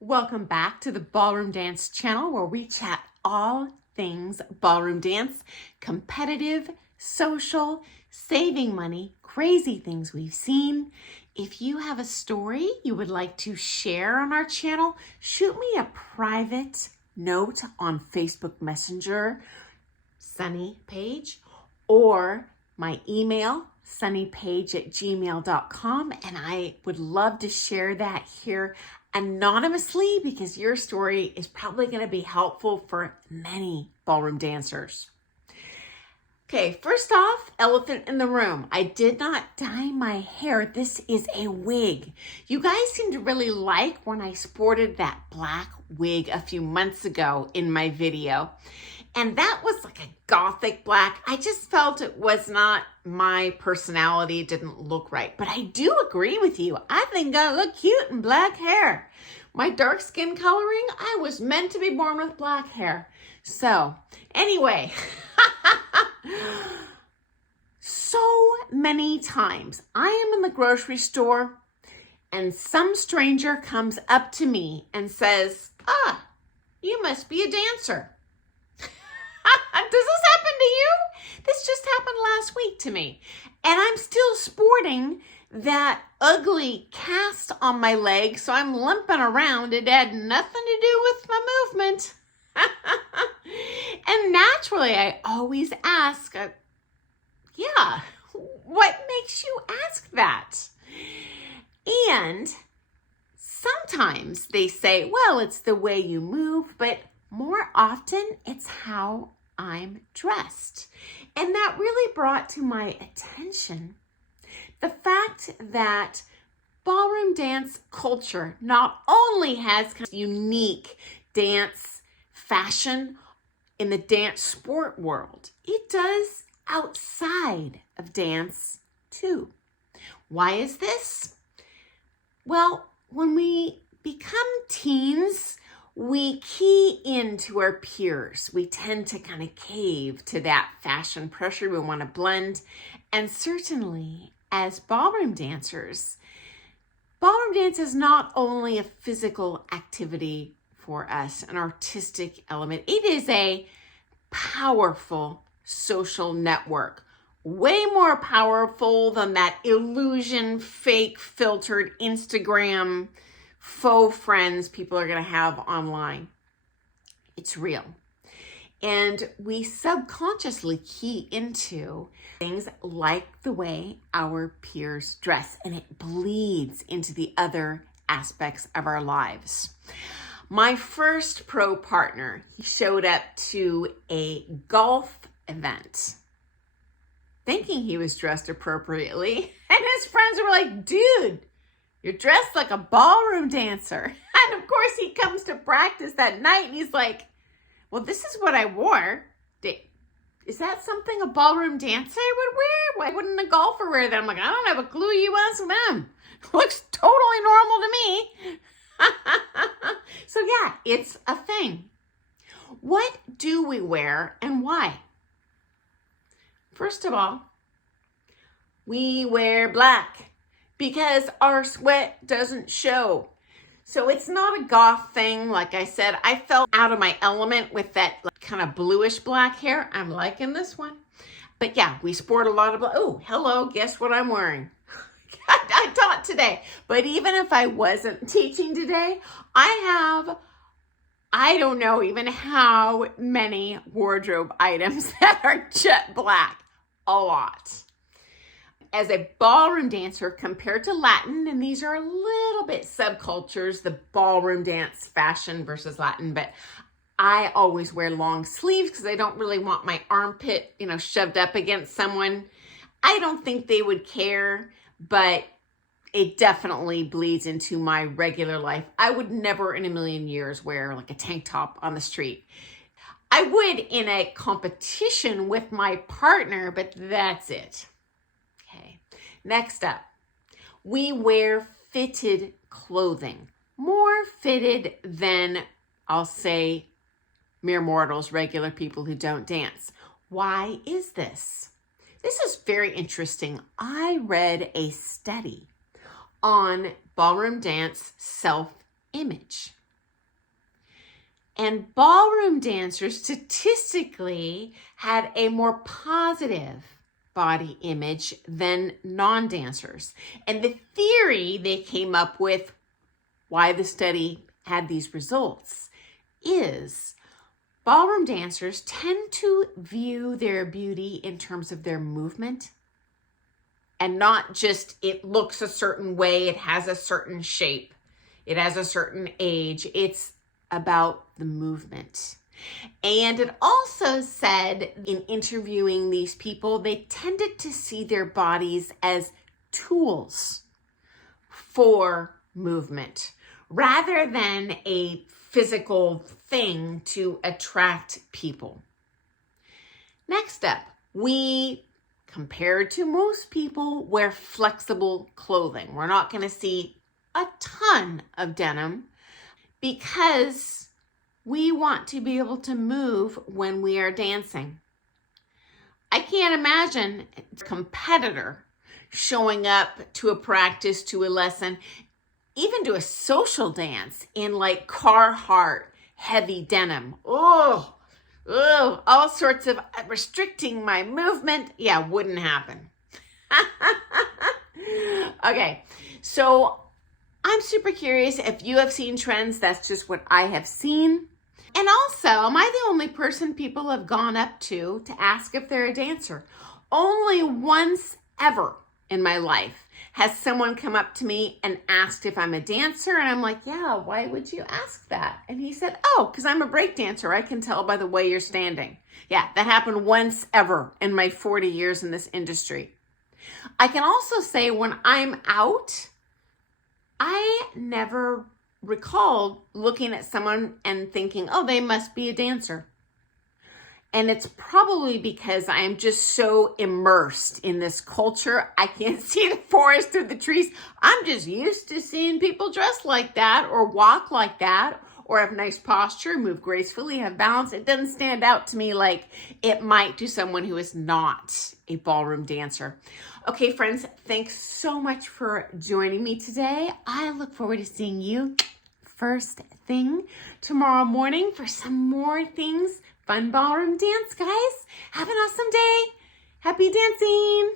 Welcome back to the Ballroom Dance channel where we chat all things ballroom dance, competitive, social, saving money, crazy things we've seen. If you have a story you would like to share on our channel, shoot me a private note on Facebook Messenger, Sunny Page, or my email, sunnypage@gmail.com, and I would love to share that here anonymously because your story is probably going to be helpful for many ballroom dancers. Okay, first off, elephant in the room. I did not dye my hair. This is a wig. You guys seem to really like when I sported that black wig a few months ago in my video. And that was like a gothic black. I just felt it was not my personality. It didn't look right. But I do agree with you. I think I look cute in black hair. My dark skin coloring, I was meant to be born with black hair. So anyway, so many times I am in the grocery store and some stranger comes up to me and says, you must be a dancer. Does this happen to you? This just happened last week to me. And I'm still sporting that ugly cast on my leg, so I'm limping around. It had nothing to do with my movement. And naturally, I always ask, what makes you ask that? And sometimes they say, well, it's the way you move, but more often it's how I'm dressed. And that really brought to my attention the fact that ballroom dance culture not only has kind of unique dance fashion in the dance sport world, it does outside of dance too. Why is this? Well, when we become teens, we key into our peers. We tend to kind of cave to that fashion pressure. We want to blend. And certainly as ballroom dancers, ballroom dance is not only a physical activity for us, an artistic element. It is a powerful social network. Way more powerful than that illusion, fake, filtered Instagram faux friends people are going to have online. It's real. And we subconsciously key into things like the way our peers dress, and it bleeds into the other aspects of our lives. My first pro partner, he showed up to a golf event thinking he was dressed appropriately, and his friends were like, dude, you're dressed like a ballroom dancer. And of course he comes to practice that night and he's like, well, this is what I wore. Is that something a ballroom dancer would wear? Why wouldn't a golfer wear that? I'm like, I don't have a clue. You ask them. Looks totally normal to me. So yeah, it's a thing. What do we wear and why? First of all, we wear black because our sweat doesn't show. So it's not a goth thing. Like I said, I felt out of my element with that kind of bluish black hair. I'm liking this one. But yeah, we sport a lot of black. Oh, hello, guess what I'm wearing? I taught today. But even if I wasn't teaching today, I don't know even how many wardrobe items that are jet black. A lot. As a ballroom dancer compared to Latin, and these are a little bit subcultures, the ballroom dance fashion versus Latin, but I always wear long sleeves because I don't really want my armpit, shoved up against someone. I don't think they would care, but it definitely bleeds into my regular life. I would never in a million years wear like a tank top on the street. I would in a competition with my partner, but that's it. Okay. Next up, we wear fitted clothing. More fitted than, I'll say, mere mortals, regular people who don't dance. Why is this? This is very interesting. I read a study on ballroom dance self-image. And ballroom dancers statistically had a more positive body image than non-dancers. And the theory they came up with, why the study had these results, is ballroom dancers tend to view their beauty in terms of their movement, and not just it looks a certain way, it has a certain shape, it has a certain age. It's about the movement. And it also said in interviewing these people, they tended to see their bodies as tools for movement rather than a physical thing to attract people. Next up, we, compared to most people, wear flexible clothing. We're not going to see a ton of denim because we want to be able to move when we are dancing. I can't imagine a competitor showing up to a practice, to a lesson, even to a social dance in like Carhartt heavy denim. Oh, all sorts of restricting my movement. Yeah, wouldn't happen. Okay, so I'm super curious if you have seen trends. That's just what I have seen. And also, am I the only person people have gone up to ask if they're a dancer? Only once ever in my life has someone come up to me and asked if I'm a dancer. And I'm like, yeah, why would you ask that? And he said, oh, because I'm a break dancer. I can tell by the way you're standing. Yeah, that happened once ever in my 40 years in this industry. I can also say when I'm out, I never recall looking at someone and thinking, oh, they must be a dancer. And it's probably because I am just so immersed in this culture. I can't see the forest through the trees. I'm just used to seeing people dress like that or walk like that or have nice posture, move gracefully, have balance. It doesn't stand out to me like it might to someone who is not a ballroom dancer. Okay, friends, thanks so much for joining me today. I look forward to seeing you first thing tomorrow morning for some more things. Fun ballroom dance, guys. Have an awesome day. Happy dancing.